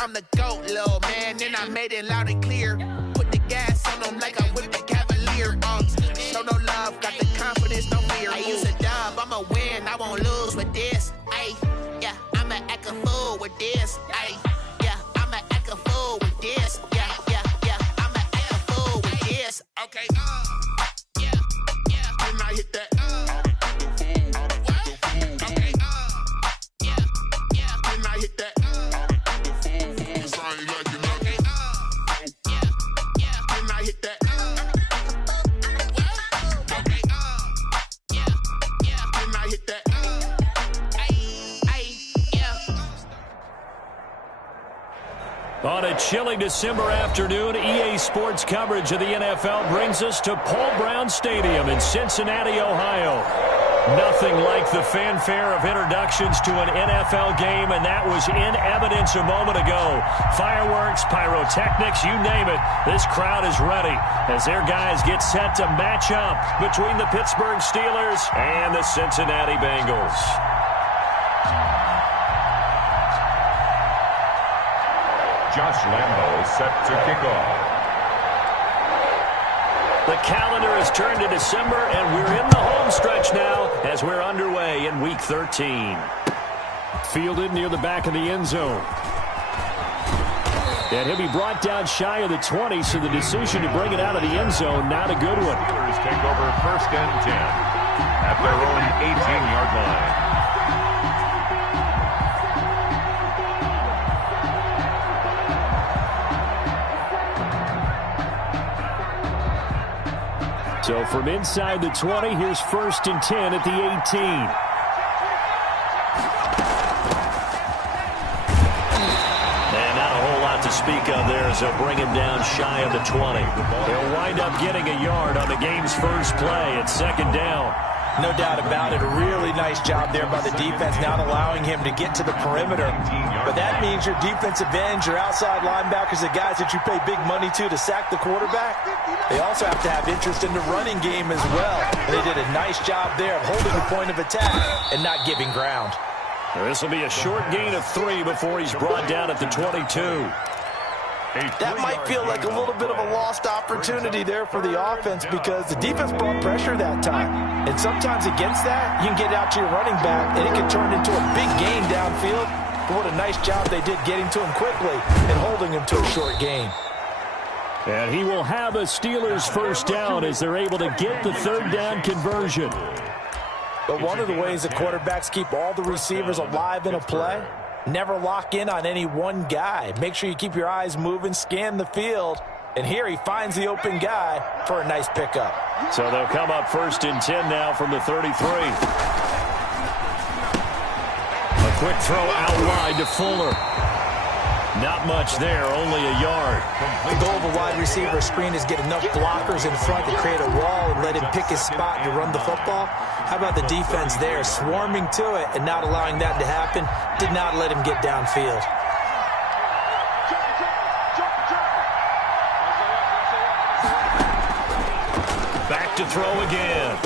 I'm the GOAT, little man, and I made it loud and clear. Put the gas on them like I whipped the Cavalier. Show no love, got the confidence, no fear. I use a dub, I'ma win, I won't lose with this. Ay, yeah, I'ma act a fool with this. Ay, yeah, I'ma act a fool with this. Yeah, yeah, yeah, I'ma act a fool with this. Okay, yeah, yeah, when I hit that. On a chilly December afternoon, EA Sports coverage of the NFL brings us to Paul Brown Stadium in Cincinnati, Ohio. Nothing like the fanfare of introductions to an NFL game, and that was in evidence a moment ago. Fireworks, pyrotechnics, you name it. This crowd is ready as their guys get set to match up between the Pittsburgh Steelers and the Cincinnati Bengals. Josh Lambo is set to kick off. The calendar has turned to December, and we're in the home stretch now as we're underway in Week 13. Fielded near the back of the end zone. And he'll be brought down shy of the 20, so the decision to bring it out of the end zone, not a good one. Steelers take over 1st and 10 at their own 18-yard line. So from inside the 20, here's 1st and 10 at the 18. And not a whole lot to speak of there as they'll bring him down shy of the 20. He'll wind up getting a yard on the game's first play at 2nd down. No doubt about it. A really nice job there by the defense, not allowing him to get to the perimeter. But that means your defensive ends, your outside linebackers, the guys that you pay big money to sack the quarterback, they also have to have interest in the running game as well. And they did a nice job there of holding the point of attack and not giving ground. This will be a short gain of 3 before he's brought down at the 22. That might feel like a little bit of a lost opportunity there for the offense because the defense brought pressure that time. And sometimes against that, you can get out to your running back, and it can turn into a big gain downfield. But what a nice job they did getting to him quickly and holding him to a short gain. And he will have a Steelers first down as they're able to get the 3rd down conversion. But one of the ways the quarterbacks keep all the receivers alive in a play, never lock in on any one guy. Make sure you keep your eyes moving, scan the field. And here he finds the open guy for a nice pickup. So they'll come up 1st and 10 now from the 33. A quick throw out wide to Fuller. Not much there, only a yard. The goal of a wide receiver screen is get enough blockers in front to create a wall and let him pick his spot to run the football. How about the defense there, swarming to it and not allowing that to happen? Did not let him get downfield. Back to throw again.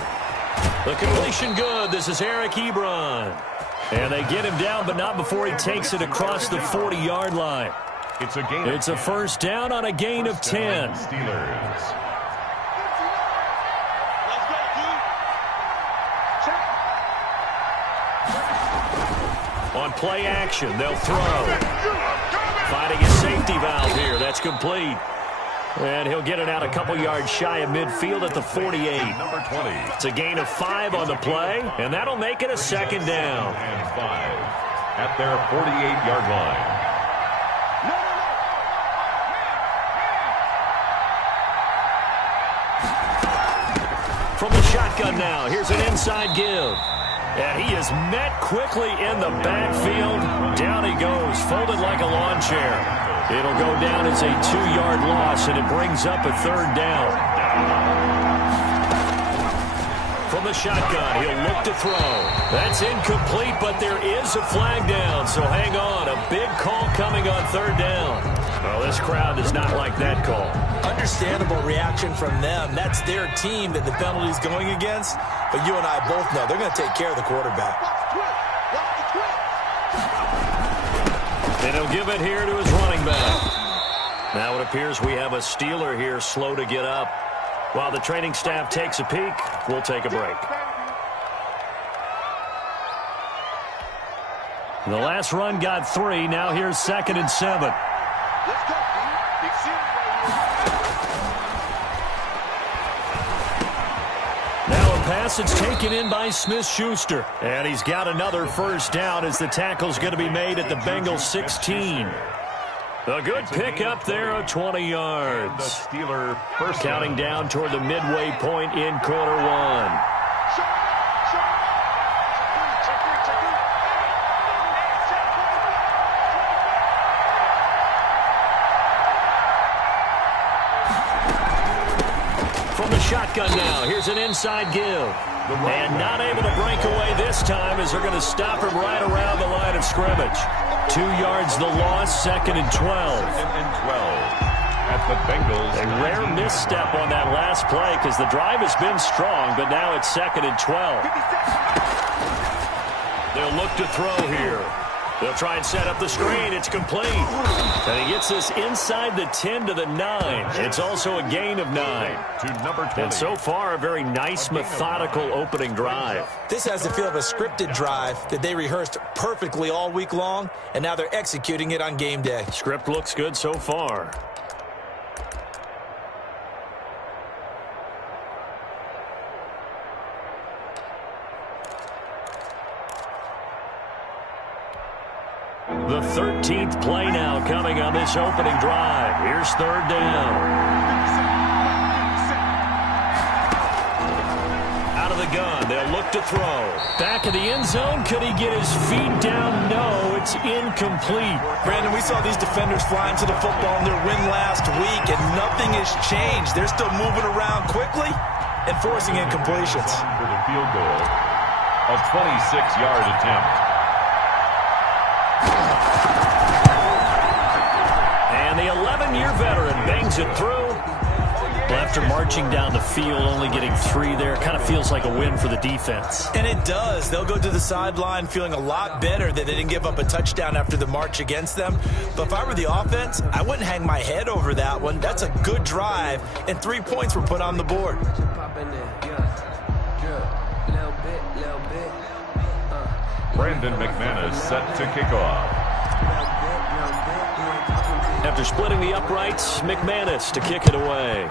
The completion good. This is Eric Ebron. And they get him down, but not before he takes it across the 40-yard line. It's a gain. It's a first down on a gain of 10. Steelers. On play action, they'll throw. Finding a safety valve here. That's complete. And he'll get it out a couple yards shy of midfield at the 48. Number 20. It's a gain of 5 on the play, and that'll make it a 2nd down. And 5 at their 48-yard line. From the shotgun now, here's an inside give. And he is met quickly in the backfield. Down he goes, folded like a lawn chair. It'll go down as a 2-yard loss, and it brings up a 3rd down. From the shotgun, he'll look to throw. That's incomplete, but there is a flag down, so hang on. A big call coming on 3rd down. Well, this crowd does not like that call. Understandable reaction from them. That's their team that the penalty's going against. But you and I both know they're going to take care of the quarterback. And he'll give it here to his running Now it appears we have a Steeler here slow to get up. While the training staff takes a peek, we'll take a break. The last run got 3. Now here's 2nd and 7. Let's go, Big C. Now a pass that's taken in by Smith-Schuster. And he's got another first down as the tackle's going to be made at the Bengals 16. A good pickup there of 20 yards. The Steeler first counting down toward the midway point in quarter 1. From the shotgun now, here's an inside give. And not able to break away this time as they're going to stop him right around the line of scrimmage. 2 yards the loss, 2nd and 12. 2nd and 12 at the Bengals. A rare misstep on that last play because the drive has been strong, but now it's 2nd and 12. They'll look to throw here. They'll try and set up the screen. It's complete. And he gets this inside the 10 to the 9. It's also a gain of 9. To number 20. And so far, a very nice, methodical opening drive. This has the feel of a scripted drive that they rehearsed perfectly all week long, and now they're executing it on game day. Script looks good so far. The 13th play now coming on this opening drive. Here's 3rd down. Out of the gun, they'll look to throw. Back of the end zone, could he get his feet down? No, it's incomplete. Brandon, we saw these defenders flying to the football in their win last week, and nothing has changed. They're still moving around quickly and forcing incompletions. For the field goal, a 26-yard attempt. And the 11-year veteran bangs it through. After marching down the field, only getting 3 there, kind of feels like a win for the defense. And it does. They'll go to the sideline feeling a lot better that they didn't give up a touchdown after the march against them. But if I were the offense, I wouldn't hang my head over that one. That's a good drive, and 3 points were put on the board. Brandon McManus set to kick off. After splitting the uprights, McManus to kick it away.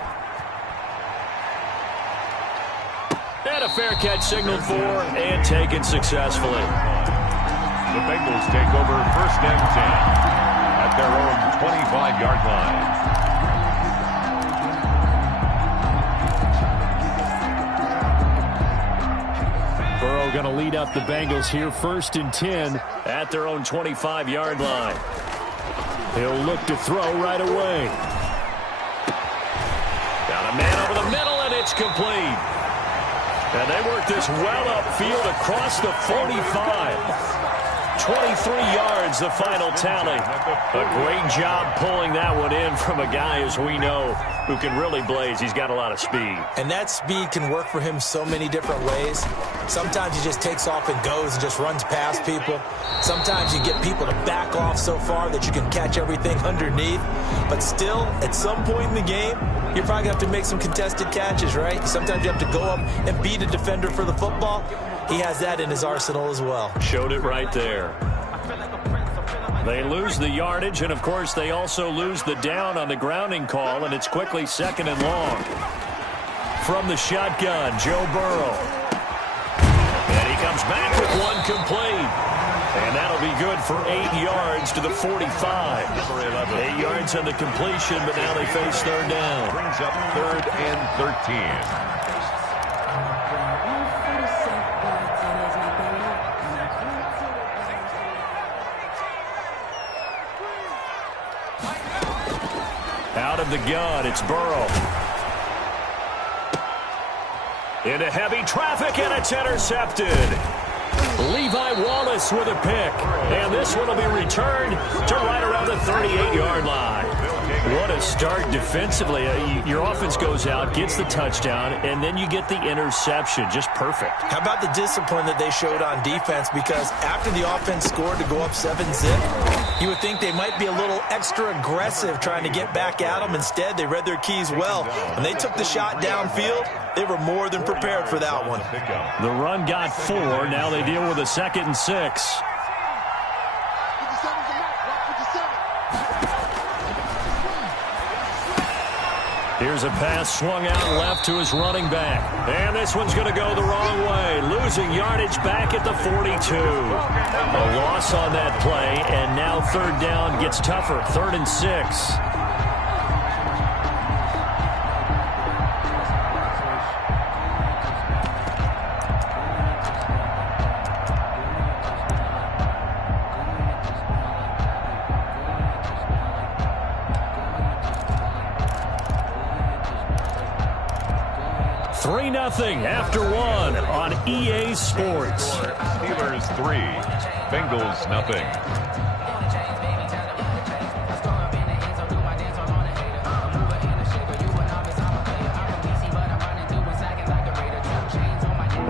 And a fair catch signaled for and taken successfully. The Bengals take over 1st and 10 at their own 25-yard line. Burrow going to lead up the Bengals here 1st and 10 at their own 25-yard line. He'll look to throw right away. Got a man over the middle, and it's complete. And they work this well upfield across the 45. 23 yards, the final tally. A great job pulling that one in from a guy, as we know, who can really blaze. He's got a lot of speed. And that speed can work for him so many different ways. Sometimes he just takes off and goes and just runs past people. Sometimes you get people to back off so far that you can catch everything underneath. But still, at some point in the game, you're probably going to have to make some contested catches, right? Sometimes you have to go up and beat a defender for the football. He has that in his arsenal as well. Showed it right there. They lose the yardage, and, of course, they also lose the down on the grounding call, and it's quickly 2nd and long. From the shotgun, Joe Burrow. And he comes back with one complete. And that'll be good for 8 yards to the 45. 8 yards on the completion, but now they face 3rd down. Brings up 3rd and 13. Out of the gun, it's Burrow. Into heavy traffic, and it's intercepted. Levi Wallace with a pick. And this one will be returned to right around the 38-yard line. What a start defensively. Your offense goes out, gets the touchdown, and then you get the interception. Just perfect. How about the discipline that they showed on defense? Because after the offense scored to go up 7-zip, you would think they might be a little extra aggressive trying to get back at them. Instead, they read their keys well. When they took the shot downfield, they were more than prepared for that one. The run got 4. Now they deal with a 2nd and 6. Here's a pass swung out left to his running back. And this one's going to go the wrong way. Losing yardage back at the 42. A loss on that play, and now 3rd down gets tougher. 3rd and 6. Nothing after 1 on EA Sports. Steelers 3, Bengals nothing.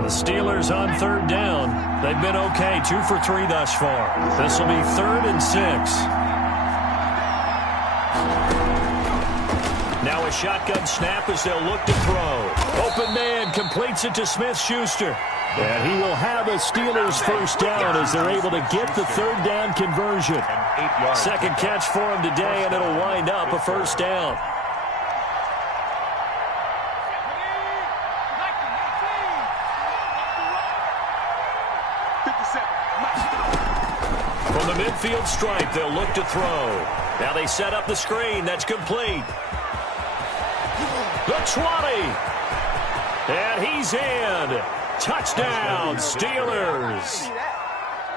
The Steelers on 3rd down. They've been okay, 2 for 3 thus far. This will be 3rd and 6. Now a shotgun snap as they'll look to throw. Open man completes it to Smith-Schuster. And he will have a Steelers 1st down as they're able to get the 3rd down conversion. 2nd catch for him today, and it'll wind up a 1st down. From the midfield stripe, they'll look to throw. Now they set up the screen. That's complete. The 20. And he's in. Touchdown, Steelers.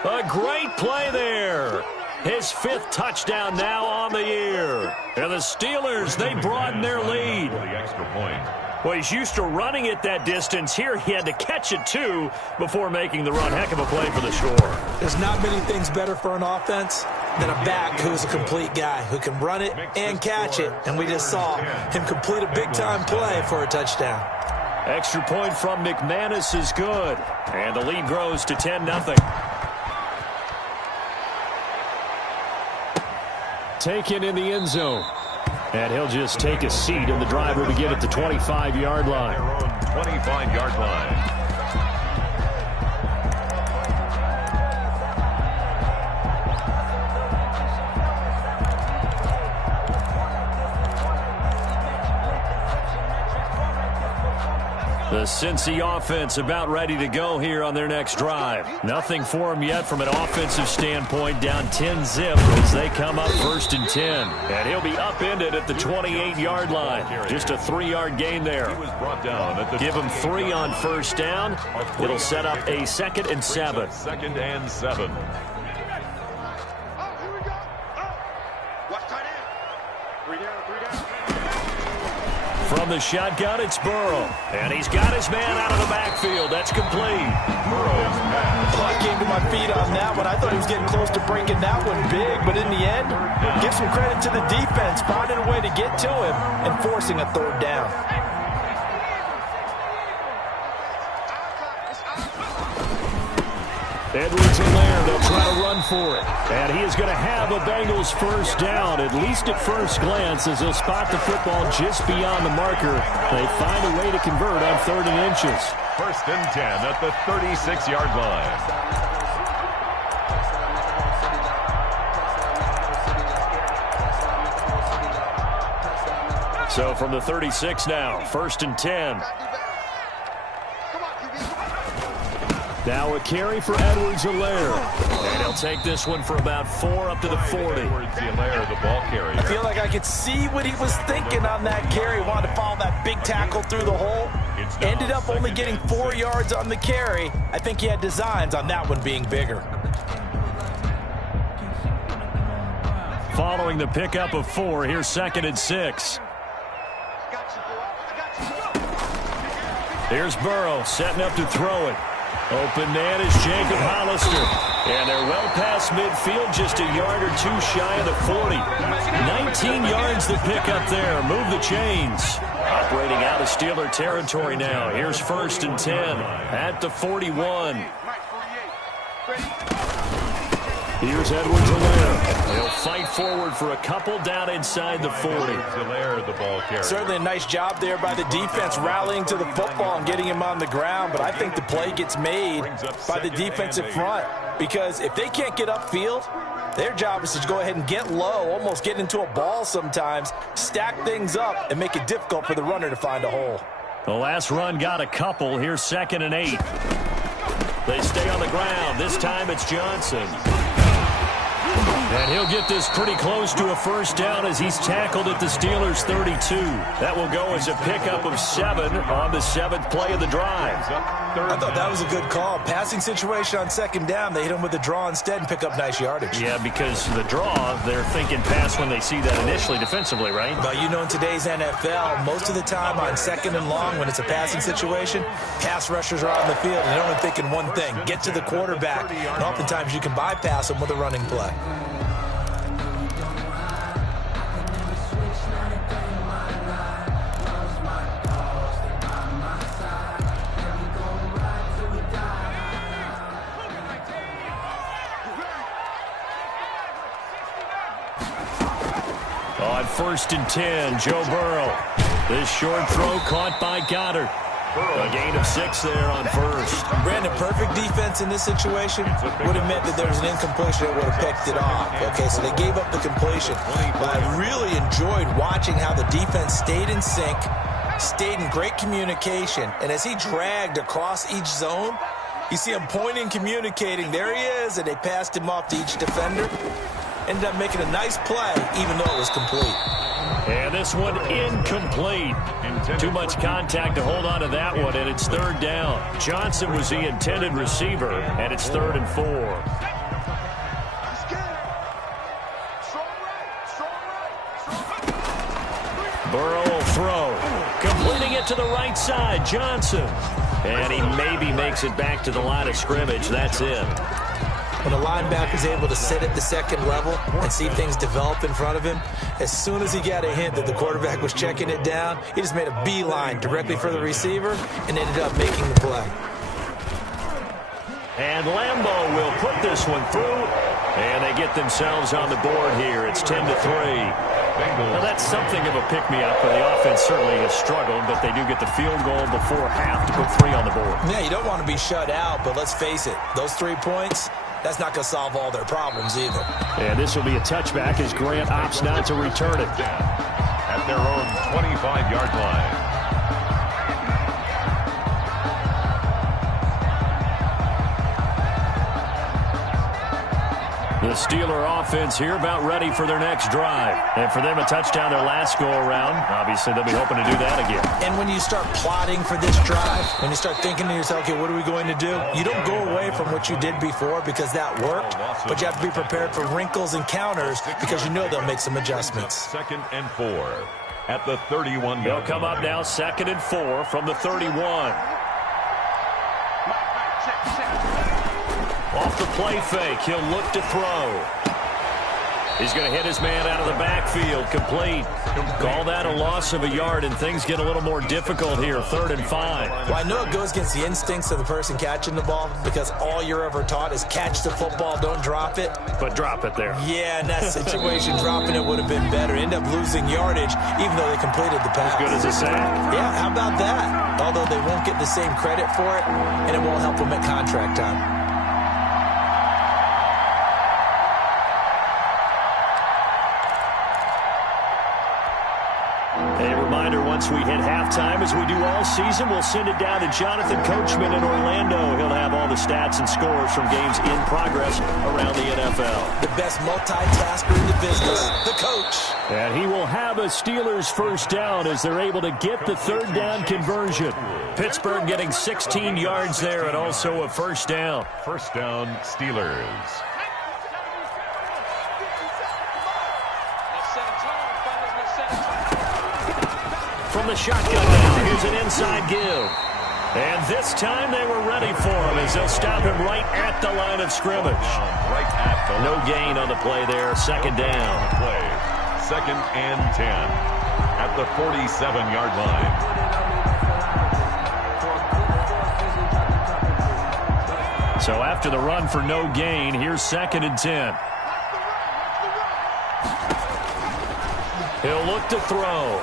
A great play there. His 5th touchdown now on the year. And the Steelers, they broaden their lead. The extra point. Well, he's used to running it that distance. Here he had to catch it, too, before making the run. Heck of a play for the score. There's not many things better for an offense than a back who's a complete guy, who can run it and catch it. And we just saw him complete a big-time play for a touchdown. Extra point from McManus is good. And the lead grows to 10-0. Taken in the end zone. And he'll just take a seat, and the drive will begin at the 25-yard line. 25-yard line. The Cincy offense about ready to go here on their next drive. Nothing for them yet from an offensive standpoint. Down 10-zip as they come up 1st and 10. And he'll be upended at the 28-yard line. Just a 3-yard gain there. Give him 3 on 1st down. It'll set up a 2nd and 7. 2nd and 7. From the shotgun, it's Burrow. And he's got his man out of the backfield. That's complete. Burrow's pass. Well, I came to my feet on that one. I thought he was getting close to breaking that one big, but in the end, give some credit to the defense, finding a way to get to him and forcing a 3rd down. Edwards-Helaire, they'll try to run for it. And he is going to have a Bengals 1st down, at least at first glance, as they'll spot the football just beyond the marker. They find a way to convert on 3rd and inches. 1st and 10 at the 36-yard line. So from the 36 now, 1st and 10. Now a carry for Edwards-Helaire. And he'll take this one for about 4 up to the 40. Edwards-Helaire, the ball carrier. I feel like I could see what he was thinking on that carry. Wanted to follow that big tackle through the hole. Ended up only getting 4 yards on the carry. I think he had designs on that one being bigger. Following the pickup of 4, here's 2nd and 6. Here's Burrow setting up to throw it. Open man is Jacob Hollister. And they're well past midfield, just a yard or two shy of the 40. 19 yards to pick up there. Move the chains. Operating out of Steeler territory now. Here's 1st and 10 at the 41. Here's Edwards-Helaire. They'll fight forward for a couple down inside the 40. Helaire, the ball carrier. Certainly a nice job there by the defense rallying to the football and getting him on the ground, but I think the play gets made by the defensive front because if they can't get upfield, their job is to go ahead and get low, almost get into a ball sometimes, stack things up, and make it difficult for the runner to find a hole. The last run got a couple. Here's 2nd and 8. They stay on the ground. This time it's Johnson. And he'll get this pretty close to a first down as he's tackled at the Steelers' 32. That will go as a pickup of 7 on the 7th play of the drive. I thought that was a good call. Passing situation on 2nd down. They hit him with the draw instead and pick up nice yardage. Yeah, because the draw, they're thinking pass when they see that initially defensively, right? But you know, in today's NFL, most of the time on 2nd and long, when it's a passing situation, pass rushers are on the field and they're only thinking one thing, get to the quarterback. And oftentimes you can bypass them with a running play. On 1st and 10, Joe Burrow. This short throw caught by Goddard. A gain of 6 there on 1st. Brandon, perfect defense in this situation would have meant that there was an incompletion that would have picked it off. Okay, so they gave up the completion. But I really enjoyed watching how the defense stayed in sync, stayed in great communication, and as he dragged across each zone, you see him pointing, communicating. There he is, and they passed him off to each defender. Ended up making a nice play, even though it was complete. And this one incomplete. Too much contact to hold on to that one, and it's 3rd down. Johnson was the intended receiver, and it's 3rd and 4. Burrow will throw. Completing it to the right side, Johnson. And he maybe makes it back to the line of scrimmage. That's it. When a linebacker is able to sit at the 2nd level and see things develop in front of him, as soon as he got a hint that the quarterback was checking it down, he just made a beeline directly for the receiver and ended up making the play. And Lambeau will put this one through, and they get themselves on the board here. It's 10-3. Now that's something of a pick-me-up. The offense certainly has struggled, but they do get the field goal before half to put 3 on the board. Yeah, you don't want to be shut out, but let's face it, those 3 points, that's not going to solve all their problems either. And this will be a touchback as Grant opts not to return it. At their own 25-yard line. The Steeler offense here about ready for their next drive. And for them, a touchdown their last go-around. Obviously, they'll be hoping to do that again. And when you start plotting for this drive, when you start thinking to yourself, okay, what are we going to do? You don't go away from what you did before because that worked, but you have to be prepared for wrinkles and counters because you know they'll make some adjustmts. 2nd and 4 at the 31. They'll come up now 2nd and 4 from the 31. Off the play fake, he'll look to throw. He's going to hit his man out of the backfield, complete. Call that a loss of a yard, and things get a little more difficult here, 3rd and 5. Well, I know it goes against the instincts of the person catching the ball because all you're ever taught is catch the football, don't drop it. But drop it there. Yeah, in that situation, dropping it would have been better. End up losing yardage, even though they completed the pass. As good as a sack. Yeah, how about that? Although they won't get the same credit for it, and it won't help them at contract time. A reminder, once we hit halftime, as we do all season, we'll send it down to Jonathan Coachman in Orlando. He'll have all the stats and scores from games in progress around the NFL. The best multitasker in the business, the coach. And he will have a Steelers first down as they're able to get the 3rd down conversion. Pittsburgh getting 16 yards there and also a first down. First down, Steelers. From the shotgun now, here's an inside give. And this time they were ready for him as they'll stop him right at the line of scrimmage. Right at the No gain on the play there. Second down. play. 2nd and 10 at the 47-yard line. So after the run for no gain, here's 2nd and 10. He'll look to throw.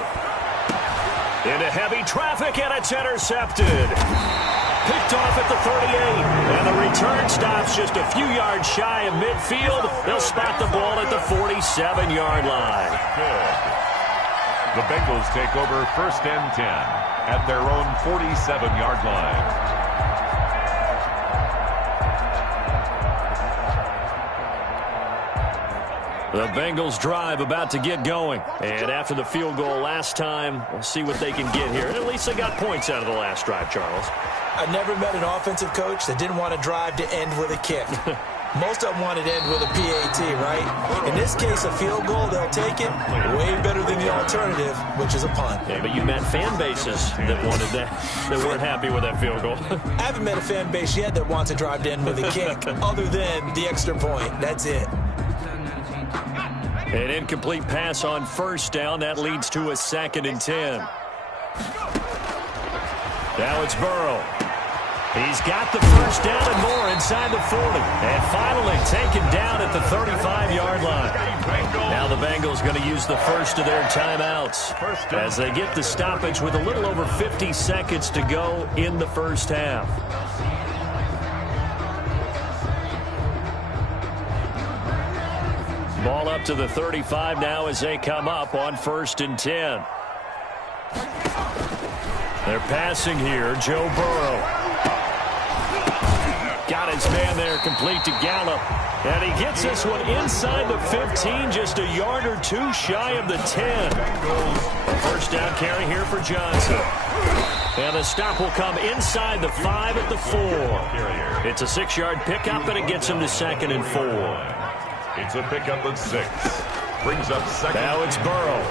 Into heavy traffic, and it's intercepted. Picked off at the 38. And the return stops just a few yards shy of midfield. They'll spot the ball at the 47-yard line. Good. The Bengals take over 1st and 10 at their own 47-yard line. The Bengals drive about to get going. And after the field goal last time, we'll see what they can get here. And at least they got points out of the last drive, Charles. I never met an offensive coach that didn't want to drive to end with a kick. Most of them wanted to end with a PAT, right? In this case, a field goal, they'll take it. Way better than the alternative, which is a punt. Yeah, but you met fan bases that wanted that, that weren't happy with that field goal. I haven't met a fan base yet that wants to drive to end with a kick, other than the extra point. That's it. An incomplete pass on 1st down. That leads to a 2nd and 10. Now it's Burrow. He's got the 1st down and more inside the 40. And finally taken down at the 35-yard line. Now the Bengals going to use the first of their timeouts as they get the stoppage with a little over 50 seconds to go in the first half. Ball up to the 35 now as they come up on 1st and 10. They're passing here. Joe Burrow. Got his man there, complete to Gallup. And he gets this one inside the 15, just a yard or two shy of the 10. First down carry here for Johnson. And the stop will come inside the 5 at the 4. It's a 6-yard pickup, and it gets him to 2nd and 4. It's a pickup of 6. Brings up 2nd. Now it's Burrow.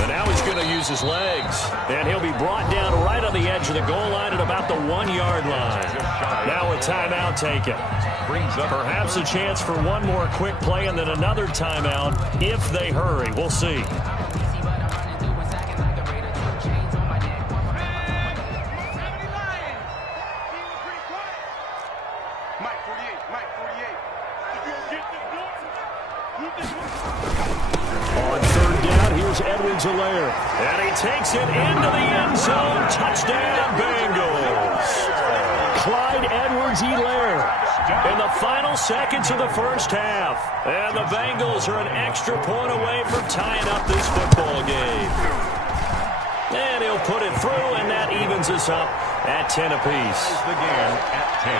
And now he's going to use his legs. And he'll be brought down right on the edge of the goal line at about the 1-yard line. Now a timeout taken. Perhaps a chance for one more quick play and then another timeout if they hurry. We'll see. On 3rd down, here's Edwards-Helaire. And he takes it into the end zone. Touchdown, Bengals. Clyde Edwards-Helaire in the final seconds of the first half. And the Bengals are an extra point away from tying up this football game. And he'll put it through, and that evens us up at 10 apiece. The game at 10.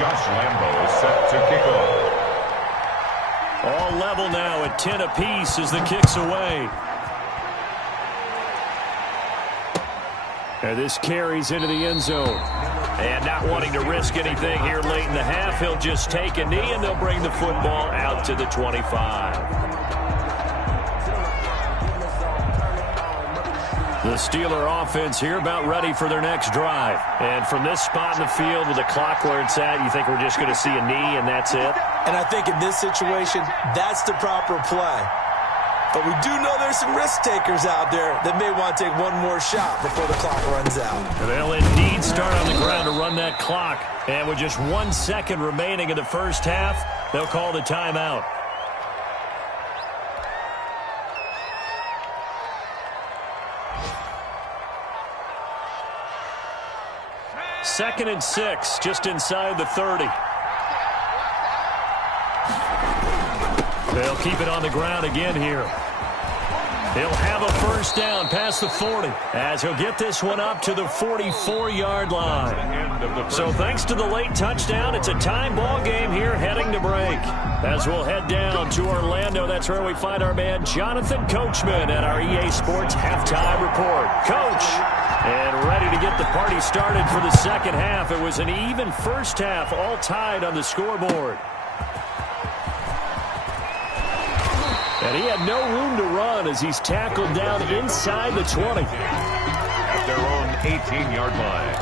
Josh Lambo is set to kick off. All level now at 10 apiece as the kick's away. And this carries into the end zone. And not wanting to risk anything here late in the half, he'll just take a knee, and they'll bring the football out to the 25. The Steeler offense here about ready for their next drive. And from this spot in the field with the clock where it's at, you think we're just going to see a knee and that's it? And I think in this situation, that's the proper play. But we do know there's some risk takers out there that may want to take one more shot before the clock runs out. And they'll indeed start on the ground to run that clock. And with just 1 second remaining in the first half, they'll call the timeout. Second and 6, just inside the 30. They'll keep it on the ground again here. He'll have a first down past the 40 as he'll get this one up to the 44-yard line. So thanks to the late touchdown, it's a time ball game here heading to break. As we'll head down to Orlando, that's where we find our man Jonathan Coachman at our EA Sports Halftime Report. Coach, and ready to get the party started for the second half. It was an even first half, all tied on the scoreboard. And he had no room to run as he's tackled down inside the 20. 18-yard line.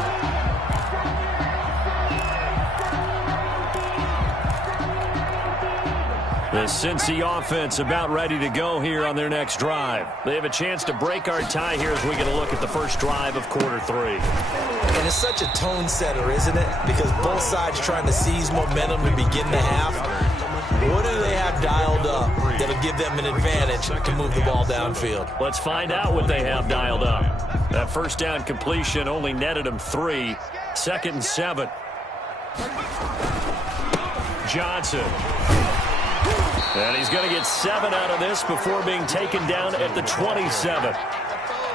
The Cincy offense about ready to go here on their next drive. They have a chance to break our tie here as we get a look at the first drive of quarter 3. And it's such a tone setter, isn't it? Because both sides trying to seize momentum to begin the half. What do they have dialed up that'll give them an advantage to move the ball downfield? Let's find out what they have dialed up. That first down completion only netted them 3. 2nd and 7. Johnson. And he's going to get 7 out of this before being taken down at the 27.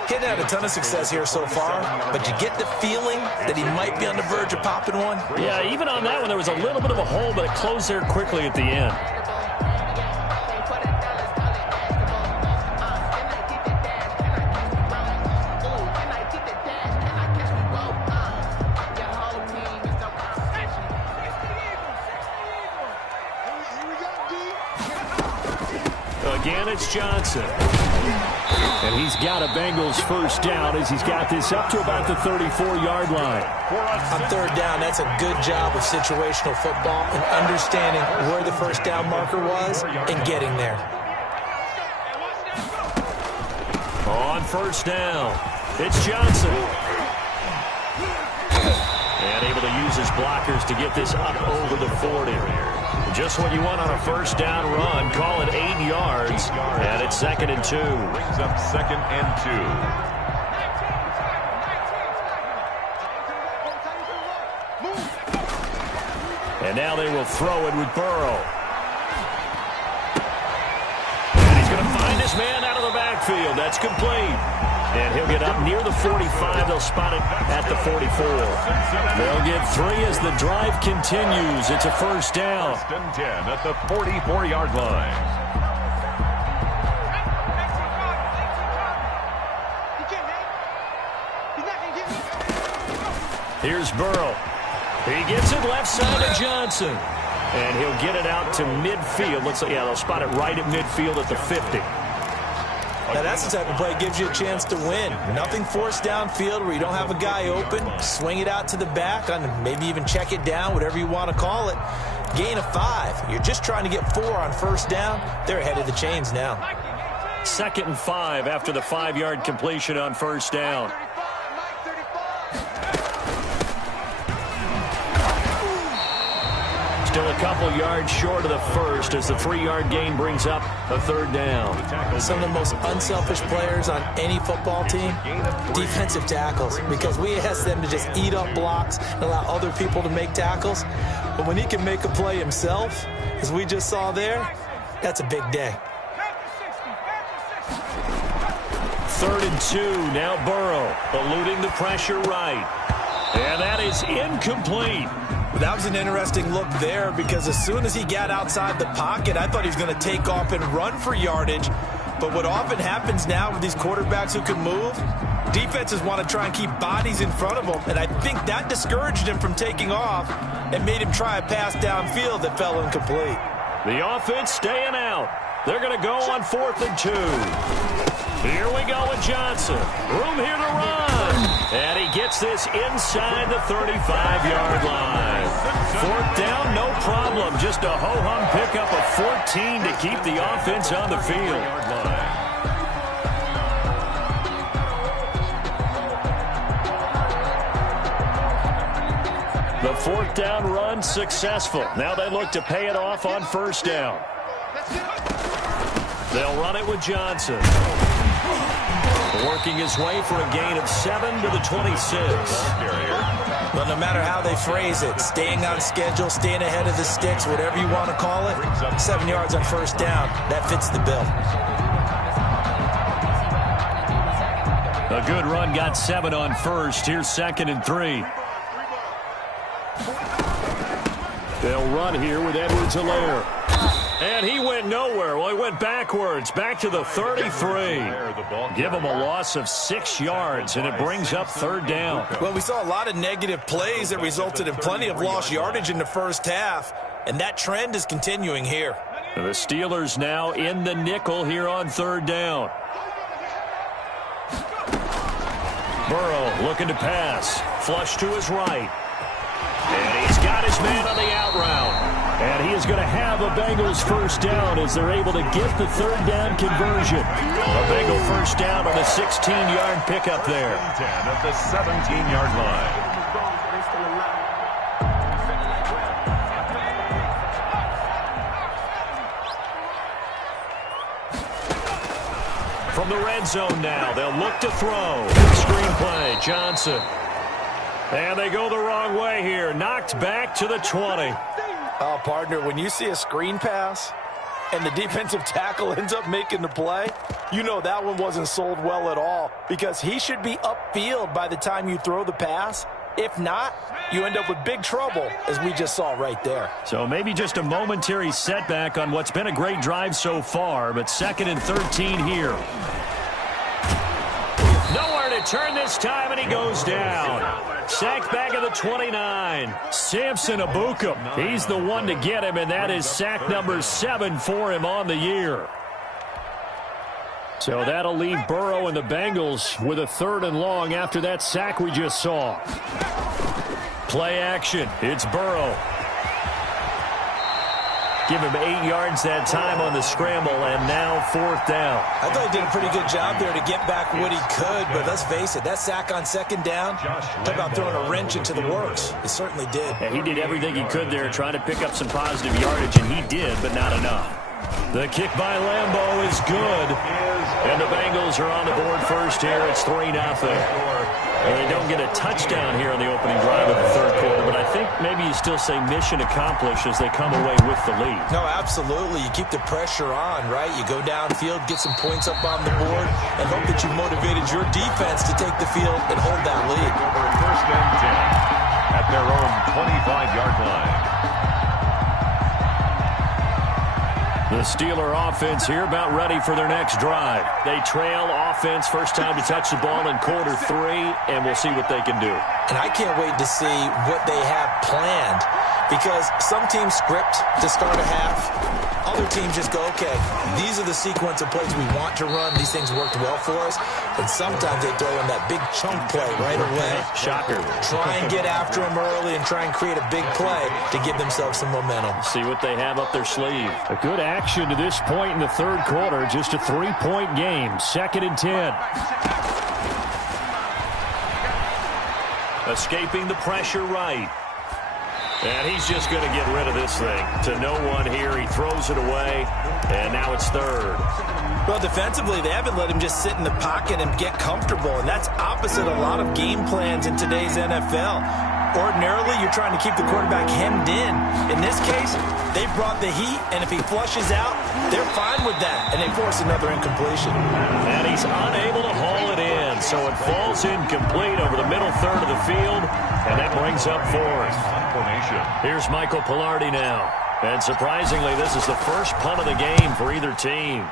He hadn't had a ton of success here so far, but you get the feeling that he might be on the verge of popping one. Yeah, even on that one, there was a little bit of a hole, but it closed there quickly at the end. Again, it's Johnson. And he's got a Bengals first down as he's got this up to about the 34-yard line. On 3rd down, that's a good job of situational football and understanding where the first down marker was and getting there. On 1st down, it's Johnson. And able to use his blockers to get this up over the 40. Just what you want on a first down run. Call it 8 yards. And it's 2nd and 2. Brings up 2nd and 2. And now they will throw it with Burrow. And he's going to find his man out of the backfield. That's complete. And he'll get up near the 45. They'll spot it at the 44. They'll get 3 as the drive continues. It's a first down. 1st and 10 at the 44-yard line. Here's Burrow. He gets it left side to Johnson. And he'll get it out to midfield. Looks like, yeah, they'll spot it right at midfield at the 50. Now, that's the type of play that gives you a chance to win. Nothing forced downfield where you don't have a guy open. Swing it out to the back, on maybe even check it down, whatever you want to call it. Gain of 5. You're just trying to get 4 on first down. They're ahead of the chains now. 2nd and 5 after the 5-yard completion on first down. Still a couple yards short of the first as the 3-yard gain brings up a 3rd down. Some of the most unselfish players on any football team, defensive tackles, because we ask them to just eat up blocks and allow other people to make tackles. But when he can make a play himself, as we just saw there, that's a big day. 3rd and 2, now Burrow, eluding the pressure right. And that is incomplete. That was an interesting look there because as soon as he got outside the pocket, I thought he was going to take off and run for yardage. But what often happens now with these quarterbacks who can move, defenses want to try and keep bodies in front of them. And I think that discouraged him from taking off and made him try a pass downfield that fell incomplete. The offense staying out. They're going to go on 4th and 2. Here we go with Johnson. Room here to run. And he gets this inside the 35-yard line. 4th down, no problem. Just a ho-hum pickup of 14 to keep the offense on the field. The 4th down run successful. Now they look to pay it off on first down. They'll run it with Johnson. Working his way for a gain of 7 to the 26. Well, no matter how they phrase it, staying on schedule, staying ahead of the sticks, whatever you want to call it, 7 yards on first down, that fits the bill. A good run got 7 on first. Here's 2nd and 3. They'll run here with Edwards-Helaire. And he went nowhere. Well, he went backwards, back to the 33. Give him a loss of 6 yards, and it brings up 3rd down. Well, we saw a lot of negative plays that resulted in plenty of lost yardage in the first half, and that trend is continuing here. The Steelers now in the nickel here on 3rd down. Burrow looking to pass. Flush to his right. And he's got his man on the out route. And he is going to have a Bengals first down as they're able to get the third down conversion. A Bengal first down on a 16-yard pickup there. 10 at the 17-yard line. From the red zone now, they'll look to throw. Screenplay, Johnson. And they go the wrong way here. Knocked back to the 20. Oh, partner, when you see a screen pass and the defensive tackle ends up making the play, you know that one wasn't sold well at all because he should be upfield by the time you throw the pass. If not, you end up with big trouble, as we just saw right there. So maybe just a momentary setback on what's been a great drive so far, but 2nd and 13 here. Nowhere to turn this time, and he goes down. Sacked back at the 29. Samson Abukum. He's the one to get him, and that is sack number 7 for him on the year. So that'll leave Burrow and the Bengals with a 3rd and long after that sack we just saw. Play action. It's Burrow. Give him 8 yards that time on the scramble, and now 4th down. I thought he did a pretty good job there to get back what he could, but let's face it, that sack on 2nd down, talk about throwing a wrench into the works. It certainly did. Yeah, he did everything he could there trying to pick up some positive yardage, and he did, but not enough. The kick by Lambeau is good, and the Bengals are on the board first here. It's 3-0. And they don't get a touchdown here on the opening drive of the 3rd quarter, but I think maybe you still say mission accomplished as they come away with the lead. No, absolutely. You keep the pressure on, right? You go downfield, get some points up on the board, and hope that you motivated your defense to take the field and hold that lead. 1st and 10 at their own 25-yard line. The Steeler offense here about ready for their next drive. They trail offense, first time to touch the ball in quarter 3, and we'll see what they can do. And I can't wait to see what they have planned because some teams script to start a half. Other teams just go, okay, these are the sequence of plays we want to run. These things worked well for us. And sometimes they throw in that big chunk play right away. Shocker. Try and get after them early and try and create a big play to give themselves some momentum. See what they have up their sleeve. A good action to this point in the 3rd quarter. Just a 3-point game. 2nd and 10. Escaping the pressure right. And he's just going to get rid of this thing. To no one here. He throws it away. And now it's 3rd. Well, defensively, they haven't let him just sit in the pocket and get comfortable. And that's opposite a lot of game plans in today's NFL. Ordinarily, you're trying to keep the quarterback hemmed in. In this case, they brought the heat, and if he flushes out, they're fine with that, and they force another incompletion. And he's unable to haul it in, so it falls incomplete over the middle 3rd of the field, and that brings up 4th. Here's Michael Pilardi now. And surprisingly, this is the first punt of the game for either team.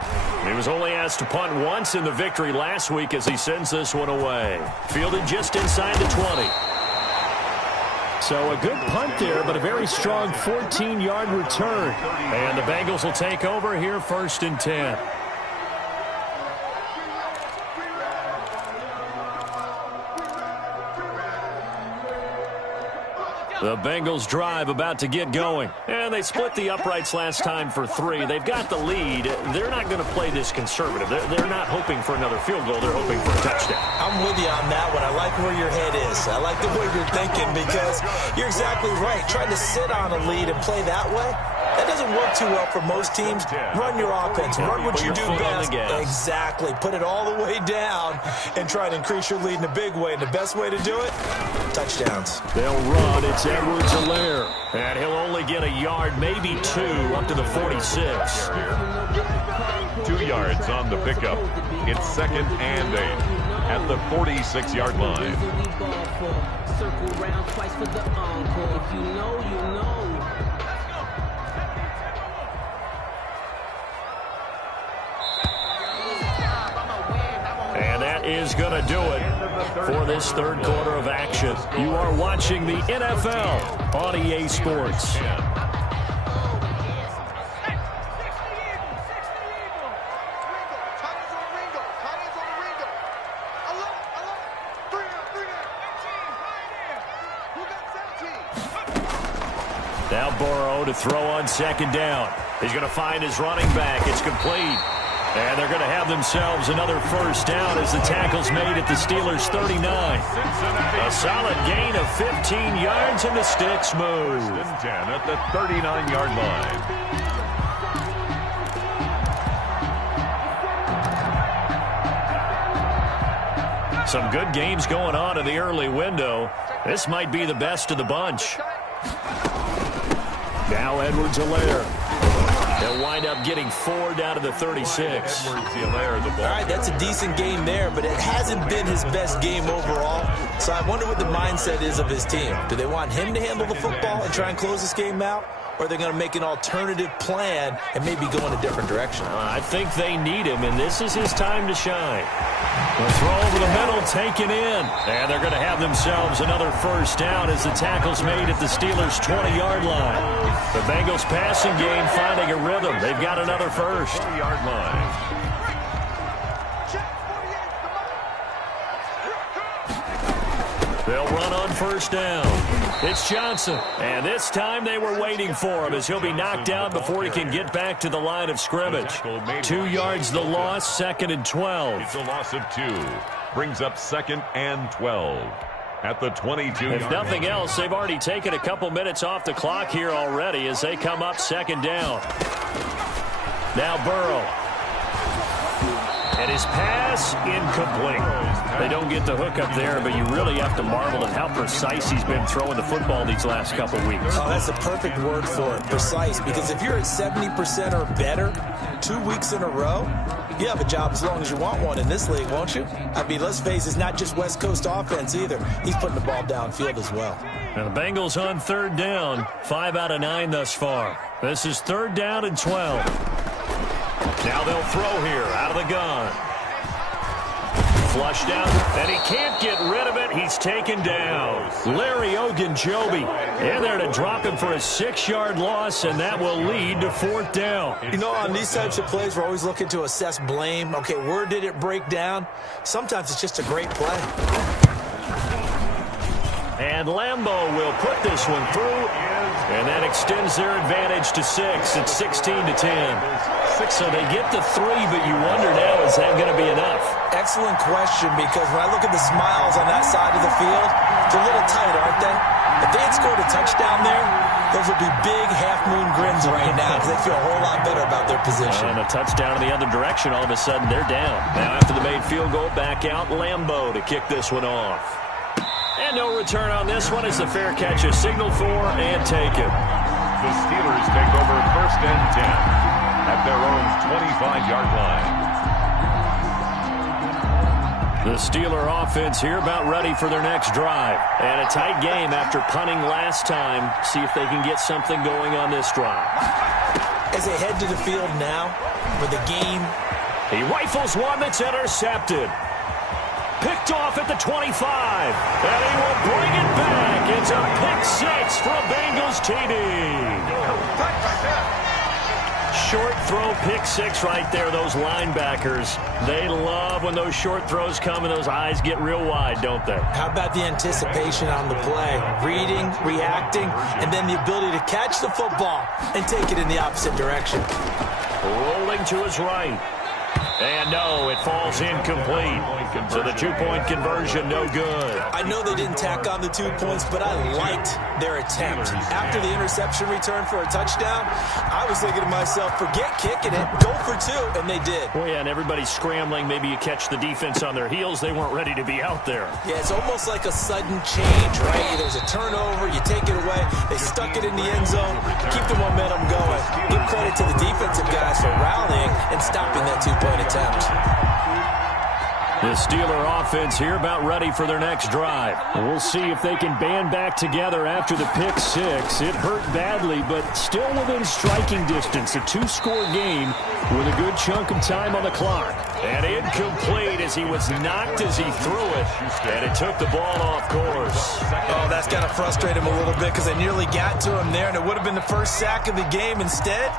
He was only asked to punt once in the victory last week as he sends this one away. Fielded just inside the 20. So a good punt there, but a very strong 14-yard return. And the Bengals will take over here 1st and 10. The Bengals drive about to get going. And they split the uprights last time for 3. They've got the lead. They're not going to play this conservative. They're not hoping for another field goal. They're hoping for a touchdown. I'm with you on that one. I like where your head is. I like the way you're thinking because you're exactly right. Trying to sit on a lead and play that way, that doesn't work too well for most teams. Run your offense. Run what you do best. Exactly. Put it all the way down and try to increase your lead in a big way. And the best way to do it, touchdowns. They'll run. It's Edwards-Helaire. And he'll only get a yard, maybe 2, up to the 46. 2 yards on the pickup. It's 2nd and 8 at the 46-yard line. Circle round twice for the encore. If you know, you know. And that is going to do it for this 3rd quarter of action. You are watching the NFL on EA Sports. Now Burrow to throw on second down. He's going to find his running back. It's complete. And they're going to have themselves another first down as the tackle's made at the Steelers' 39. A solid gain of 15 yards and the sticks move. 10 at the 39-yard line. Some good games going on in the early window. This might be the best of the bunch. Now Edwards-Helaire. They'll wind up getting 4 down to the 36. All right, that's a decent game there, but it hasn't been his best game overall. So I wonder what the mindset is of his team. Do they want him to handle the football and try and close this game out? Or are they going to make an alternative plan and maybe go in a different direction? I think they need him, and this is his time to shine. The throw over the middle, taken in. And they're going to have themselves another first down as the tackle's made at the Steelers' 20-yard line. The Bengals passing game finding a rhythm. They've got another first. 20-yard line. They'll run on first down. It's Johnson. And this time they were waiting for him as he'll be knocked down before he can get back to the line of scrimmage. 2 yards the loss, 2nd and 12. It's a loss of 2. Brings up 2nd and 12. At the 22-yard If nothing line. else, they've already taken a couple minutes off the clock here already as they come up 2nd down. Now Burrow. And his pass incomplete. They don't get the hook up there, but you really have to marvel at how precise he's been throwing the football these last couple weeks. Oh, that's the perfect word for it, precise. Because if you're at 70% or better 2 weeks in a row, you have a job as long as you want one in this league, won't you? I mean, let's face it, it's not just West Coast offense either. He's putting the ball downfield as well. And the Bengals on 3rd down, 5 out of 9 thus far. This is 3rd down and 12. Now they'll throw here out of the gun. Flushed out, and he can't get rid of it. He's taken down. Larry Ogunjobi in there to drop him for a 6-yard loss, and that will lead to 4th down. You know, on these types of plays, we're always looking to assess blame. Okay, where did it break down? Sometimes it's just a great play. And Lambeau will put this one through, and that extends their advantage to 6. It's 16-10. So they get the 3, but you wonder now, is that going to be enough? Excellent question, because when I look at the smiles on that side of the field, they're a little tight, aren't they? If they had scored a touchdown there, those would be big half-moon grins right now because they feel a whole lot better about their position. And a touchdown in the other direction, all of a sudden they're down. Now after the made field goal, back out Lambeau to kick this one off. And no return on this one as the fair catch is signaled for and taken. The Steelers take over 1st and 10 at their own 25-yard line. The Steeler offense here about ready for their next drive. And a tight game after punting last time. See if they can get something going on this drive. As they head to the field now for the game. He rifles one that's intercepted. Picked off at the 25. And he will bring it back. It's a pick 6 for a Bengals TD. Short throw, pick 6 right there. Those linebackers, they love when those short throws come and those eyes get real wide, don't they? How about the anticipation on the play? Reading, reacting, and then the ability to catch the football and take it in the opposite direction. Rolling to his right. And no, it falls incomplete. So the 2-point conversion, no good. I know they didn't tack on the 2 points, but I liked their attempt. After the interception return for a touchdown, I was thinking to myself, forget kicking it, go for 2, and they did. Well, yeah, and everybody's scrambling. Maybe you catch the defense on their heels. They weren't ready to be out there. Yeah, it's almost like a sudden change, right? There's a turnover, you take it away, they stuck it in the end zone, keep the momentum going. Give credit to the defensive guys for rallying and stopping that 2-point attempt. The Steeler offense here about ready for their next drive. We'll see if they can band back together after the pick 6. It hurt badly, but still within striking distance. A 2-score game with a good chunk of time on the clock. And incomplete as he was knocked as he threw it. And it took the ball off course. Oh, that's got to frustrate him a little bit because they nearly got to him there, and it would have been the first sack of the game. Instead,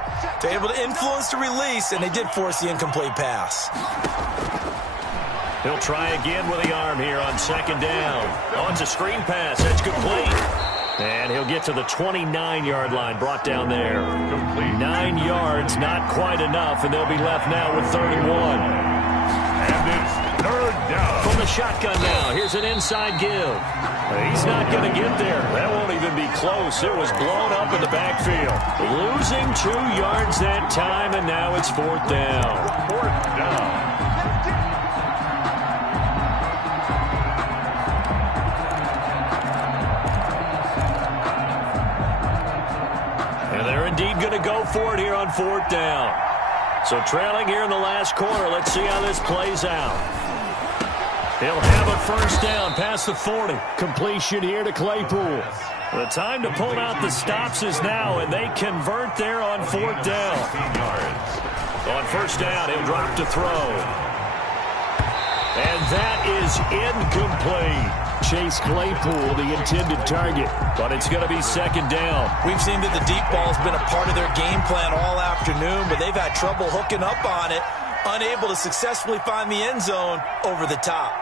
they're able to influence the release, and they did force the incomplete pass. He'll try again with the arm here on 2nd down. Oh, it's a screen pass. That's complete. And he'll get to the 29-yard line, brought down there. Complete. 9 yards, not quite enough, and they'll be left now with 31. And it's third down. From the shotgun now, here's an inside give. He's not going to get there. That won't even be close. It was blown up in the backfield. Losing 2 yards that time, and now it's fourth down. Fourth down. They're indeed going to go for it here on fourth down. So trailing here in the last quarter. Let's see how this plays out. He'll have a first down past the 40. Completion here to Claypool. The time to pull out the stops is now, and they convert there on fourth down. On first down, he'll drop to throw. And that is incomplete. Chase Claypool, the intended target, but it's going to be second down. We've seen that the deep ball has been a part of their game plan all afternoon, but they've had trouble hooking up on it, unable to successfully find the end zone over the top.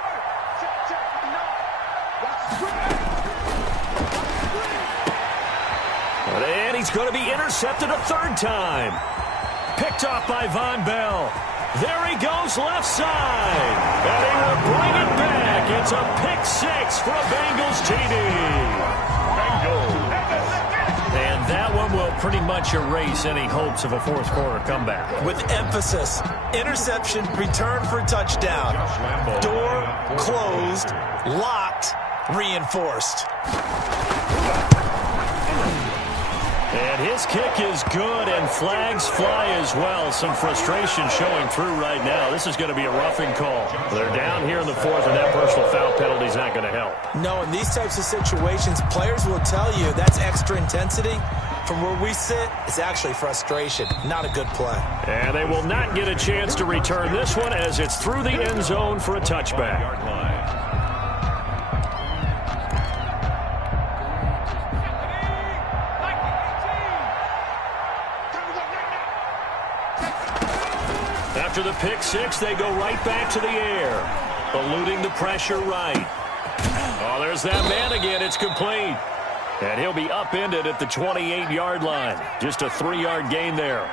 And he's going to be intercepted a third time. Picked off by Von Bell. There he goes left side. And he will bring it back. It's a pick six for a Bengals TD. And that one will pretty much erase any hopes of a fourth quarter comeback. With emphasis, interception, return for touchdown. Door closed, locked, reinforced. And his kick is good, and flags fly as well. Some frustration showing through right now. This is going to be a roughing call. They're down here in the fourth, and that personal foul penalty is not going to help. No, in these types of situations, players will tell you that's extra intensity. From where we sit, it's actually frustration. Not a good play. And they will not get a chance to return this one as it's through the end zone for a touchback. After the pick six, they go right back to the air, eluding the pressure right. Oh, there's that man again. It's complete. And he'll be upended at the 28-yard line. Just a 3-yard gain there.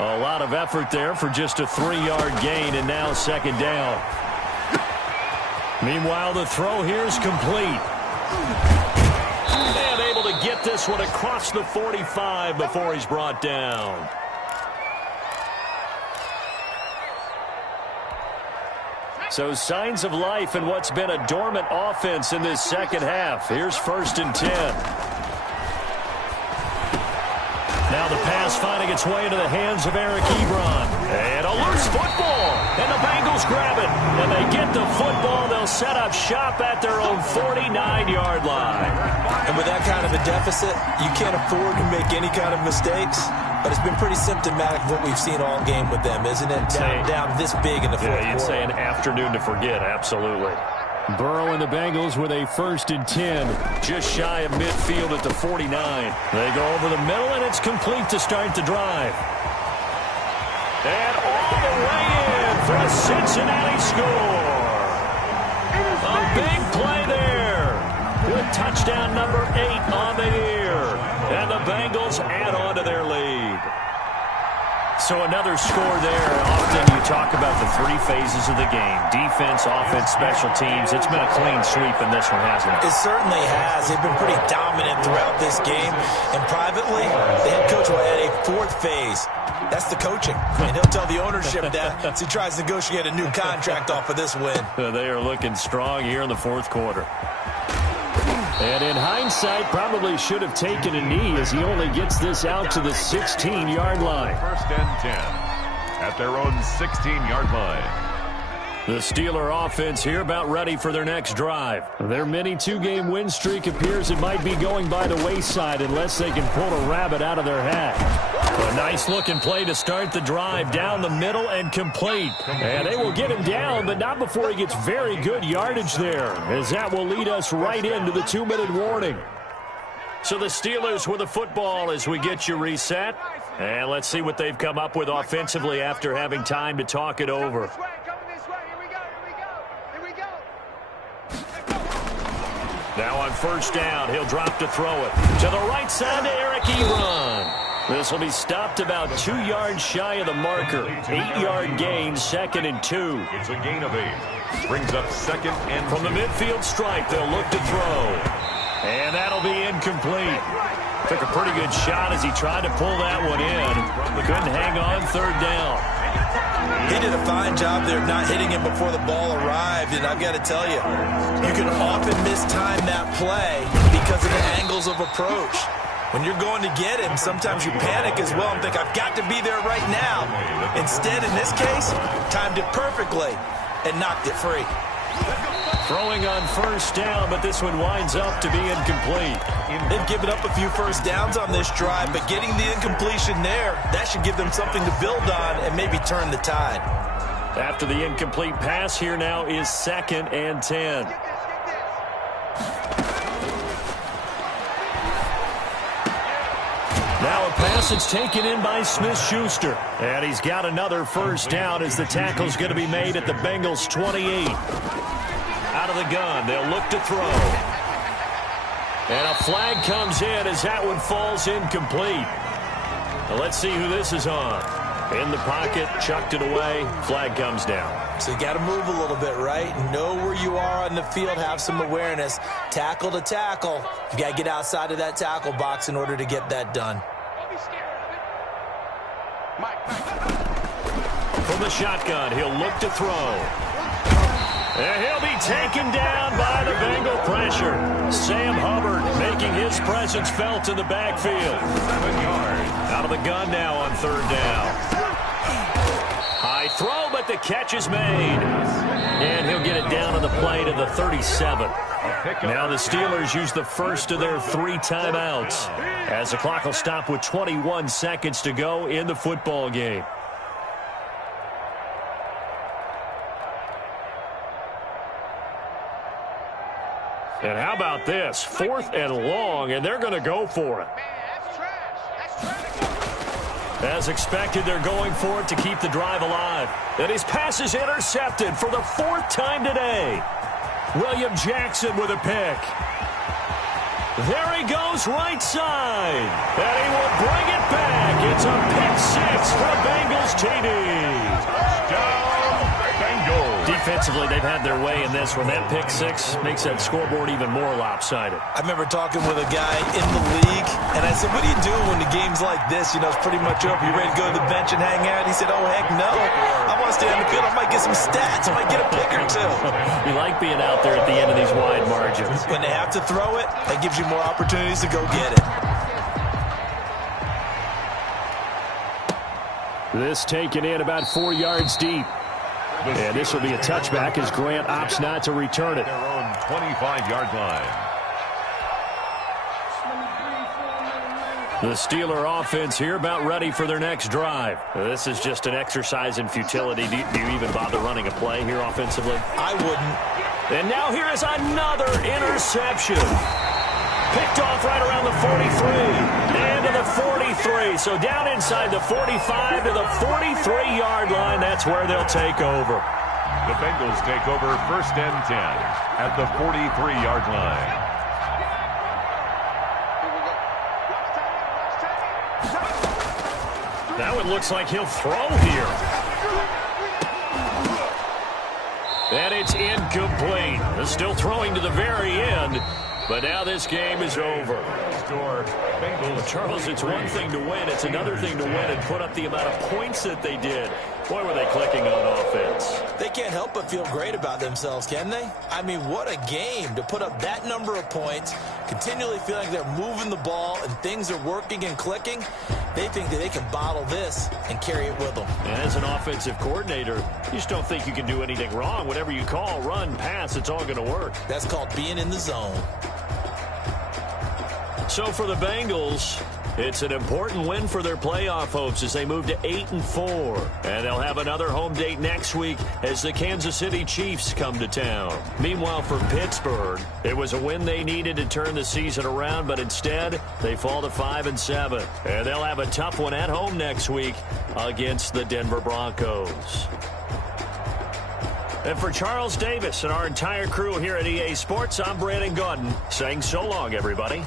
A lot of effort there for just a 3-yard gain, and now second down. Meanwhile, the throw here is complete. And able to get this one across the 45 before he's brought down. So signs of life in what's been a dormant offense in this second half. Here's 1st and 10. Now the pass finding its way into the hands of Eric Ebron. And a loose football. And the Bengals grab it. And they get the football. They'll set up shop at their own 49-yard line. And with that kind of a deficit, you can't afford to make any kind of mistakes. But it's been pretty symptomatic of what we've seen all game with them, isn't it? Down this big in the fourth quarter. Yeah, you'd say an afternoon to forget, absolutely. Burrow and the Bengals with a 1st and 10, just shy of midfield at the 49. They go over the middle, and it's complete to start the drive. And all the way in for a Cincinnati score. A big play there. Good touchdown number 8 on the year. And the Bengals add on to their lead. So another score there. Often you talk about the 3 phases of the game. Defense, offense, special teams. It's been a clean sweep in this one, hasn't it? It certainly has. They've been pretty dominant throughout this game. And privately, the head coach will add a 4th phase. That's the coaching. And he'll tell the ownership that as he tries to negotiate a new contract off of this win. They are looking strong here in the fourth quarter. And in hindsight, probably should have taken a knee as he only gets this out to the 16-yard line. 1st and 10 at their own 16-yard line. The Steeler offense here about ready for their next drive. Their mini 2-game win streak appears it might be going by the wayside unless they can pull a rabbit out of their hat. A nice-looking play to start the drive down the middle and complete. And they will get him down, but not before he gets very good yardage there, as that will lead us right into the 2-minute warning. So the Steelers with the football as we get you reset. And let's see what they've come up with offensively after having time to talk it over. Now on first down, he'll drop to throw it. To the right side to Eric Ebron. This will be stopped about 2 yards shy of the marker. 8-yard gain, 2nd and 2. It's a gain of 8. Brings up 2nd and from the midfield stripe, they'll look to throw. And that'll be incomplete. Took a pretty good shot as he tried to pull that one in. Couldn't hang on 3rd down. He did a fine job there not hitting him before the ball arrived, and I've got to tell you, you can often mistime that play because of the angles of approach. When you're going to get him, sometimes you panic as well and think, I've got to be there right now. Instead, in this case, timed it perfectly and knocked it free. Throwing on first down, but this one winds up to be incomplete. They've given up a few first downs on this drive, but getting the incompletion there, that should give them something to build on and maybe turn the tide. After the incomplete pass, here now is 2nd and 10. Now a pass that's taken in by Smith-Schuster. And he's got another first down as the tackle's going to be made at the Bengals' 28. Out of the gun, they'll look to throw. And a flag comes in as that one falls incomplete. Now let's see who this is on. In the pocket, chucked it away, flag comes down. So you got to move a little bit, right? Know where you are on the field, have some awareness. Tackle to tackle. You got to get outside of that tackle box in order to get that done. From the shotgun, he'll look to throw. And he'll be taken down by the Bengal pressure. Sam Hubbard making his presence felt in the backfield. 7 yards. Out of the gun now on 3rd down. High throw, but the catch is made. And he'll get it down on the play to the 37. Now the Steelers use the first of their 3 timeouts, as the clock will stop with 21 seconds to go in the football game. And how about this? 4th and long, and they're going to go for it. As expected, they're going for it to keep the drive alive. And his pass is intercepted for the 4th time today. William Jackson with a pick. There he goes right side. And he will bring it back. It's a pick 6 for the Bengals TD. Touchdown, Bengals. Defensively, they've had their way in this one. That pick 6 makes that scoreboard even more lopsided. I remember talking with a guy in the league, and I said, what do you do when the game's like this? You know, it's pretty much over. You ready to go to the bench and hang out? He said, oh, heck no. I want to stay on the field. I might get some stats. I might get a pick or 2. You like being out there at the end of these wide margins. When they have to throw it, that gives you more opportunities to go get it. This taken in about 4 yards deep. And this will be a touchback as Grant opts not to return it. Their own 25-yard line. The Steeler offense here about ready for their next drive. This is just an exercise in futility. Do you even bother running a play here offensively? I wouldn't. And now here is another interception. Picked off right around the 43 and to the 43. So down inside the 45 to the 43-yard line. That's where they'll take over. The Bengals take over 1st and 10 at the 43-yard line. Now it looks like he'll throw here. And it's incomplete. They're still throwing to the very end. But now this game is over. Charles, it's one thing to win. It's another thing to win and put up the amount of points that they did. Boy, were they clicking on offense. They can't help but feel great about themselves, can they? I mean, what a game to put up that number of points, continually feeling they're moving the ball and things are working and clicking. They think that they can bottle this and carry it with them. And as an offensive coordinator, you just don't think you can do anything wrong. Whatever you call, run, pass, it's all going to work. That's called being in the zone. So for the Bengals, it's an important win for their playoff hopes as they move to 8-4. And they'll have another home date next week as the Kansas City Chiefs come to town. Meanwhile, for Pittsburgh, it was a win they needed to turn the season around, but instead, they fall to 5-7. And they'll have a tough one at home next week against the Denver Broncos. And for Charles Davis and our entire crew here at EA Sports, I'm Brandon Gaudin saying so long, everybody.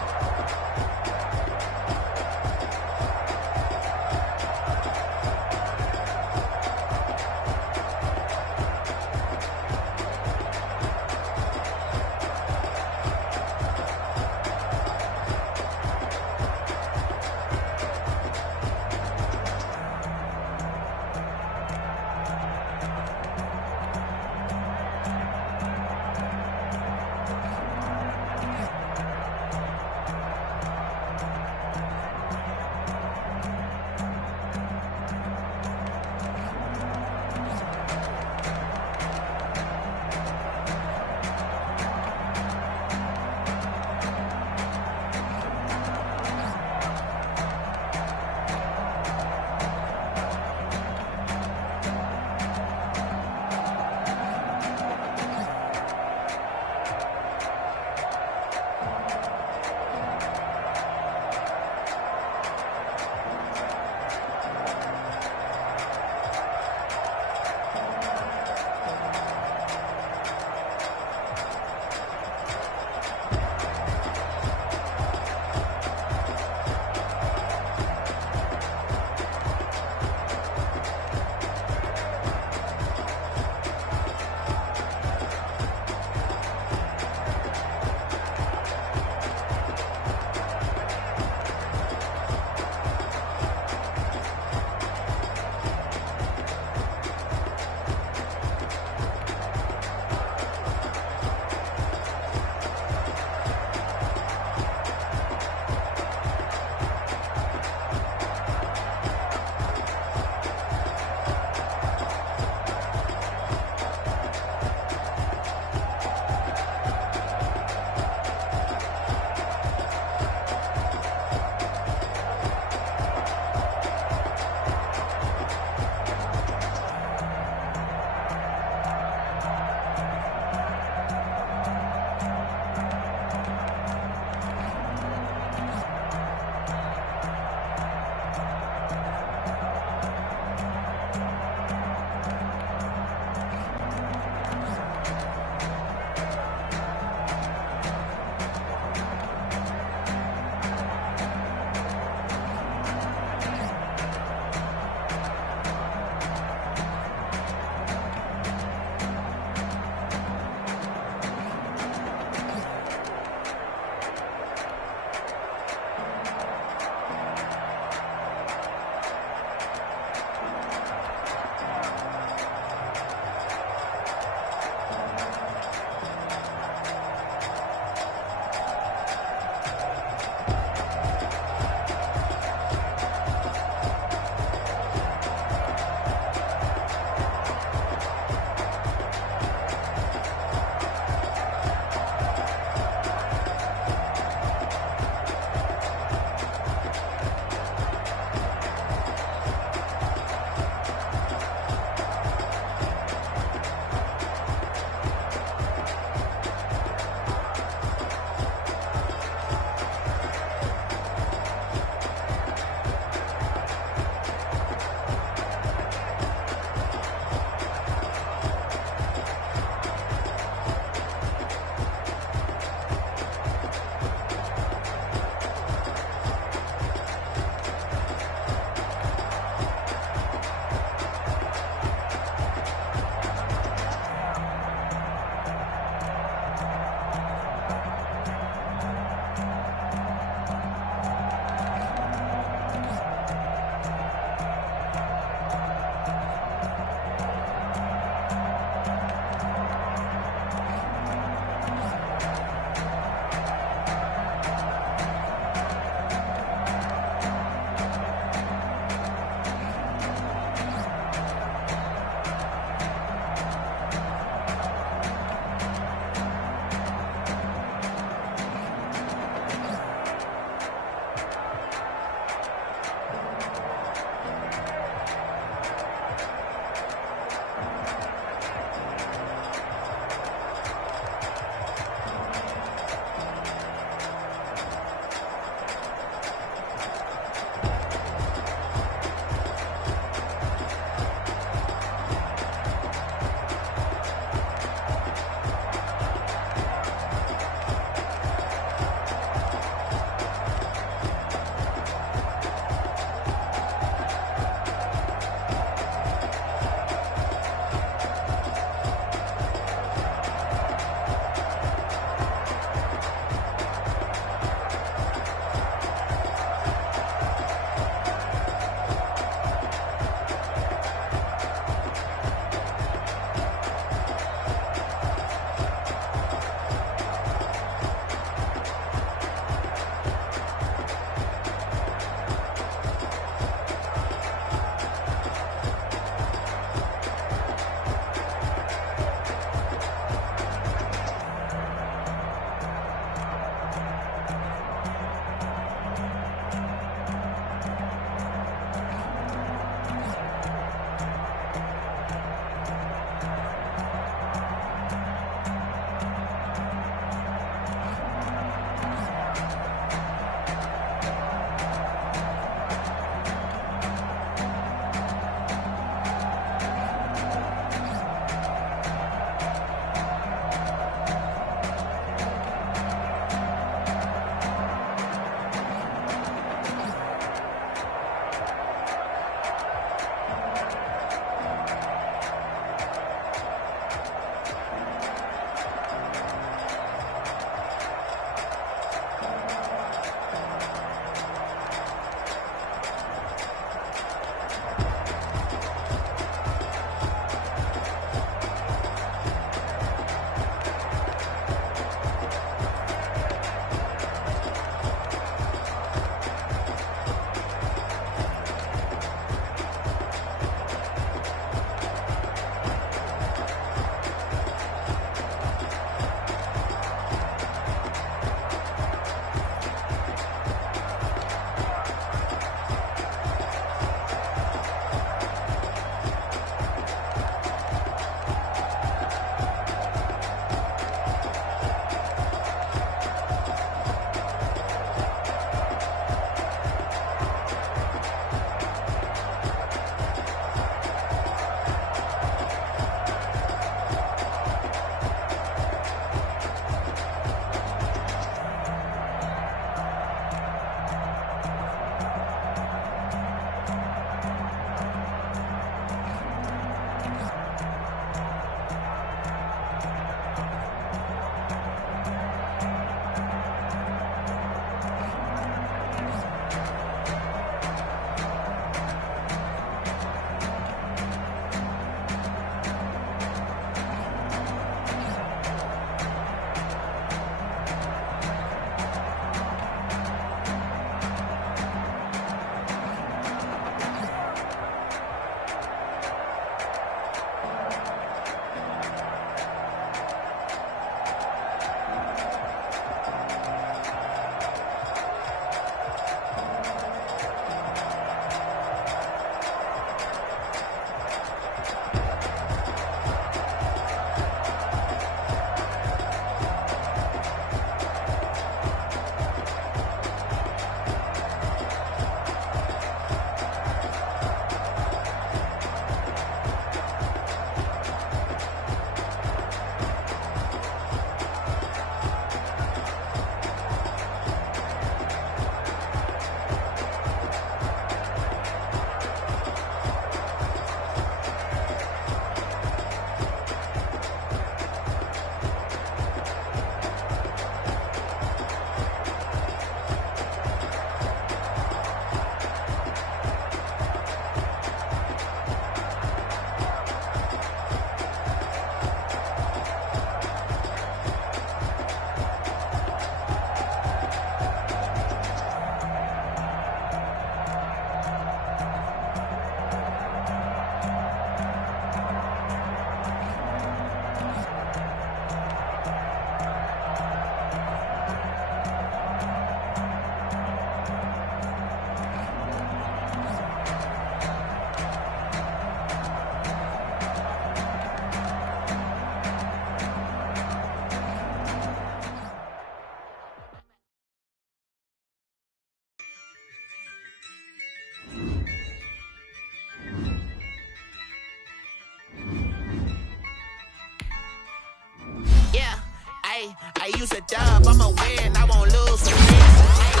Ayy, I use a dub, I'ma win, I won't lose with this. Ayy,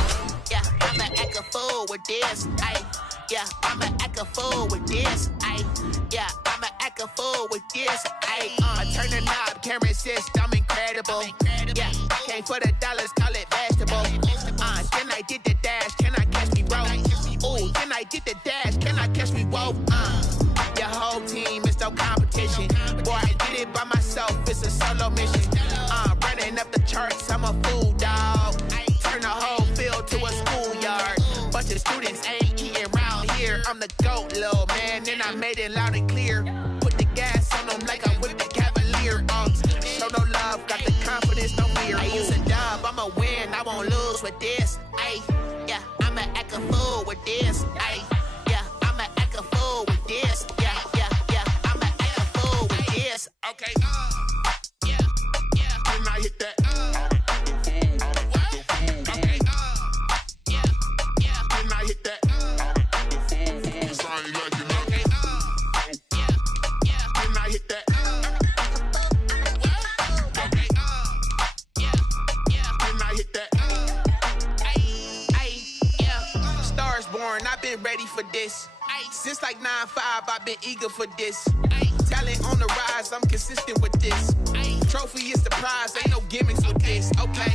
yeah, I'ma act a fool with this. Ayy, yeah, I'ma act a fool with this. Ayy, yeah, I'ma act a fool with this. Ayy, I turn the knob, camera assist, I'm incredible. Yeah, came for the dollars, call it vegetable. Then I did the dash, can I catch me, bro? Ooh, then I did the dash, can I catch me, whoa? Your whole team is no competition. Boy, I did it by myself, it's a solo mission. Running up the charts, I'm a fool, dog. Turn the whole field to a schoolyard. Bunch of students ain't eating round here. I'm the GOAT, little man, and I made it loud and clear. Put the gas on them like I whipped the Cavalier. Show no love, got the confidence, no fear. I use a dub, I'ma win, I won't lose with this. Ayy, yeah, I'ma act a fool with this. Ayy, yeah, I'ma act a fool with this. Yeah, yeah, yeah, I'ma act a fool with this. Okay, yeah, yeah, when I hit that. Okay, yeah, yeah, when I hit that. Cause I ain't like it. Okay, yeah, yeah, when I hit that. Okay, yeah, yeah, when I hit that. Stars born, I've been ready for this. Since like 9-5, I've been eager for this. Talent on the rise, I'm consistent with this. Trophy is the prize, ain't no gimmicks with this. Okay,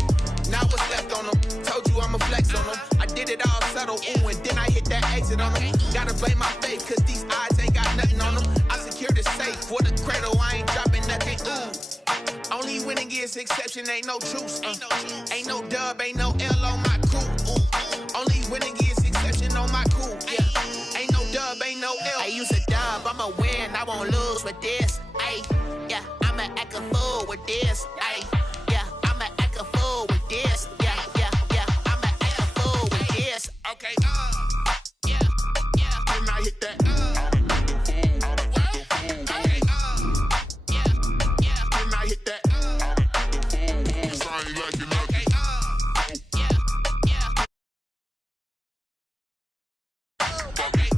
now what's left on them? Told you I'ma flex on them. I did it all subtle, ooh, and then I hit that exit on them. Gotta blame my faith, cause these odds ain't got nothing on them. I secure the safe for the cradle, I ain't dropping nothing, ooh. Only winning is exception, ain't no truce. Ain't no dub, ain't no L on my crew. Only winning is exception on my crew. Yeah, ain't no dub, ain't no L. I use a dub, I'ma win, I won't lose with this. Ayy, yeah, I'ma act a fool with this. Ayy, yeah, I'ma act a fool with this. Yeah, yeah, yeah, I'ma act a fool with this. Okay, yeah, yeah, when I hit that. Okay, yeah, yeah, when I hit that. Cause I ain't like it. Okay, yeah, yeah. Okay.